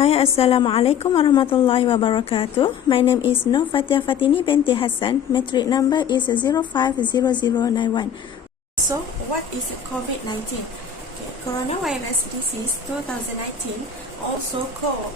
Hi, Assalamualaikum warahmatullahi wabarakatuh. My name is Norfathiah Fatini Hassan. Metric number is 050091. So, what is COVID-19? Coronavirus disease 2019, also called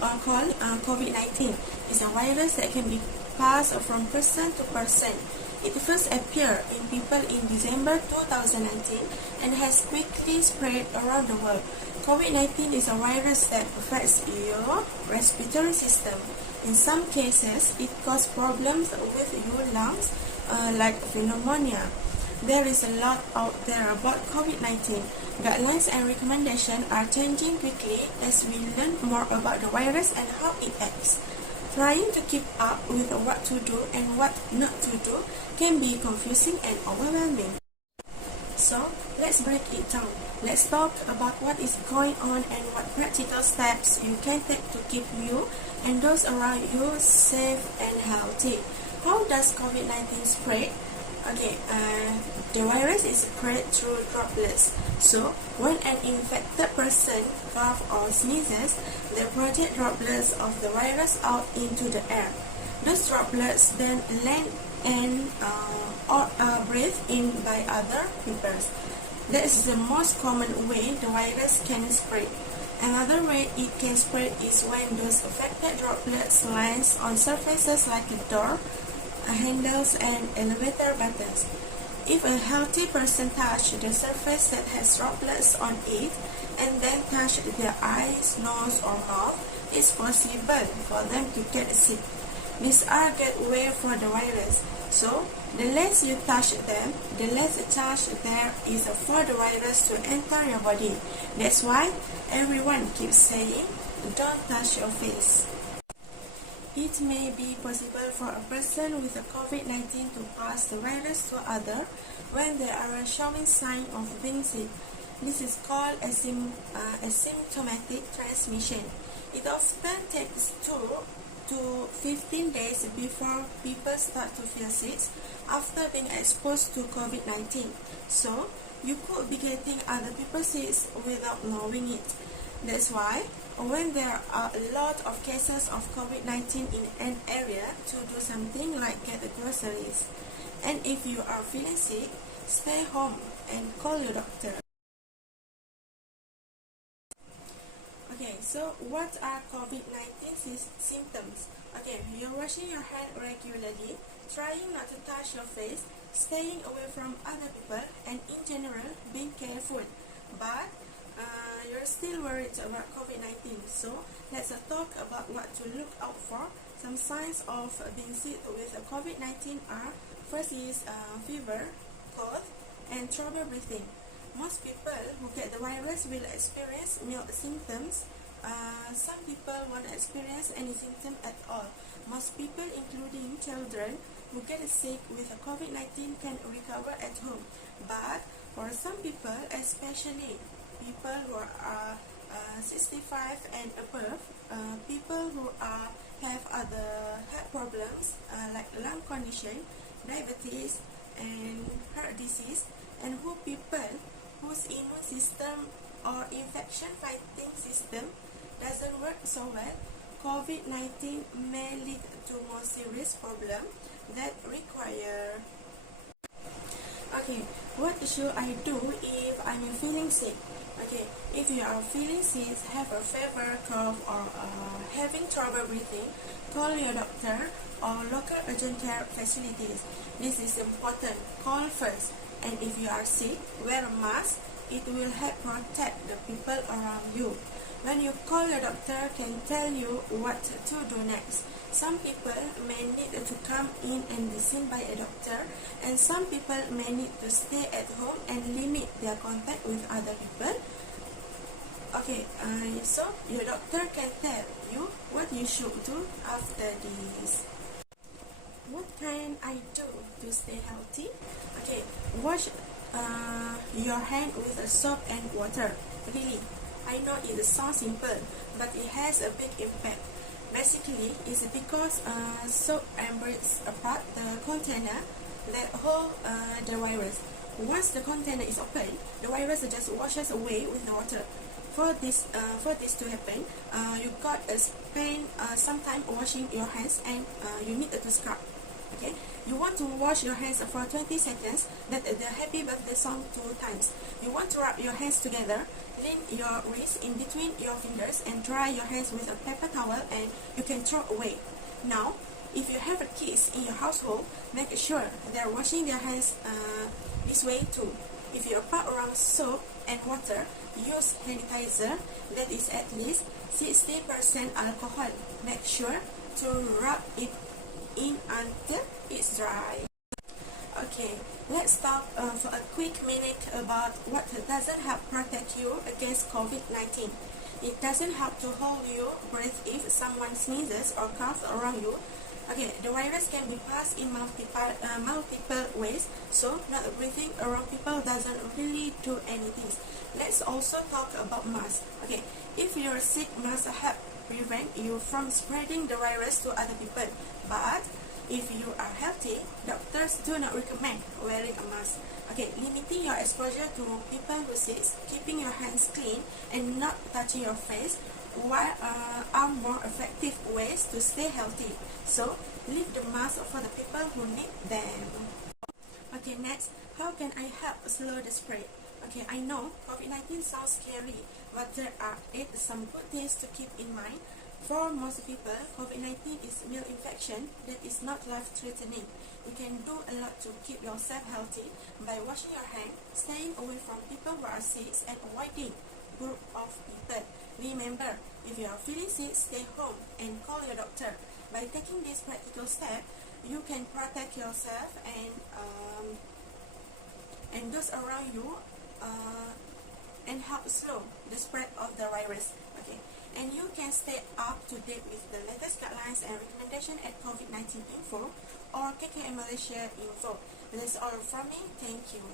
COVID-19, is a virus that can be passed from person to person. It first appeared in people in December 2019 and has quickly spread around the world. COVID-19 is a virus that affects your respiratory system. In some cases, it causes problems with your lungs, like pneumonia. There is a lot out there about COVID-19. Guidelines and recommendations are changing quickly as we learn more about the virus and how it acts. Trying to keep up with what to do and what not to do can be confusing and overwhelming. So, let's break it down. Let's talk about what is going on and what practical steps you can take to keep you and those around you safe and healthy. How does COVID-19 spread? The virus is spread through droplets. So, when an infected person coughs or sneezes, they project droplets of the virus out into the air. Those droplets then land and or are breathed in by other people. That is the most common way the virus can spread. Another way it can spread is when those affected droplets land on surfaces like a door, handles, and elevator buttons. If a healthy person touches the surface that has droplets on it and then touch their eyes, nose, or mouth, it's possible for them to get sick. These are a gateway for the virus. So, the less you touch them, the less chance there is for the virus to enter your body. That's why everyone keeps saying, don't touch your face. It may be possible for a person with a COVID-19 to pass the virus to others when they are showing signs of being sick. This is called asymptomatic transmission. It often takes 2 to 15 days before people start to feel sick after being exposed to COVID-19. So, you could be getting other people sick without knowing it. That's why, when there are a lot of cases of COVID-19 in an area, to do something like get the groceries. And if you are feeling sick, stay home and call your doctor. Okay, so what are COVID-19 symptoms? Okay, you're washing your hand regularly, trying not to touch your face, staying away from other people, and in general, being careful. But you're still worried about COVID-19, so let's talk about what to look out for. Some signs of being sick with COVID-19 are: first is fever, cough, and trouble breathing. Most people who get the virus will experience mild symptoms. Some people won't experience any symptom at all. Most people, including children who get sick with COVID-19, can recover at home. But for some people, especially people who are 65 and above, people who have other heart problems like lung condition, diabetes, and heart disease, and people whose immune system or infection fighting system doesn't work so well, COVID-19 may lead to more serious problems that require. Okay, what should I do if I'm feeling sick? Okay, if you are feeling sick, have a fever, cough, or having trouble breathing, call your doctor or local urgent care facilities. This is important. Call first. And if you are sick, wear a mask. It will help protect the people around you. When you call your doctor, can tell you what to do next. Some people may need to come in and be seen by a doctor, and some people may need to stay at home and limit their contact with other people. Okay, so your doctor can tell you what you should do after this. What can I do to stay healthy? Okay, wash your hand with soap and water. Really, I know it sounds simple, but it has a big impact. Basically, it's because soap breaks apart the container that hold the virus. Once the container is open, the virus just washes away with the water. for this to happen, you got to spend some time washing your hands, and you need to scrub. Okay, you want to wash your hands for 20 seconds, that the happy birthday song 2 times. You want to rub your hands together, lean your wrist in between your fingers and dry your hands with a paper towel, and you can throw away. Now, if you have kids in your household, make sure they're washing their hands this way too. If you apply around soap and water, use sanitizer that is at least 60% alcohol. Make sure to rub it in until it's dry. Okay, let's talk for a quick minute about what doesn't help protect you against COVID-19. It doesn't help to hold your breath if someone sneezes or coughs around you. Okay, the virus can be passed in multiple ways, so not breathing around people doesn't really do anything. Let's also talk about masks. Okay, if you're sick, masks help prevent you from spreading the virus to other people. But if you are healthy, doctors do not recommend wearing a mask. Okay, limiting your exposure to people who sick, keeping your hands clean, and not touching your face are more effective ways to stay healthy. So, leave the mask for the people who need them. Okay, next, how can I help slow the spread? Okay, I know COVID-19 sounds scary, but there are some good things to keep in mind. For most people, COVID-19 is mild infection that is not life-threatening. You can do a lot to keep yourself healthy by washing your hands, staying away from people who are sick, and avoiding group of people. Remember, if you are feeling sick, stay home and call your doctor. By taking this practical step, you can protect yourself and those around you, and help slow the spread of the virus. Okay, and you can stay up to date with the latest guidelines and recommendations at COVID-19 Info or KKM Malaysia Info. That's all from me. Thank you.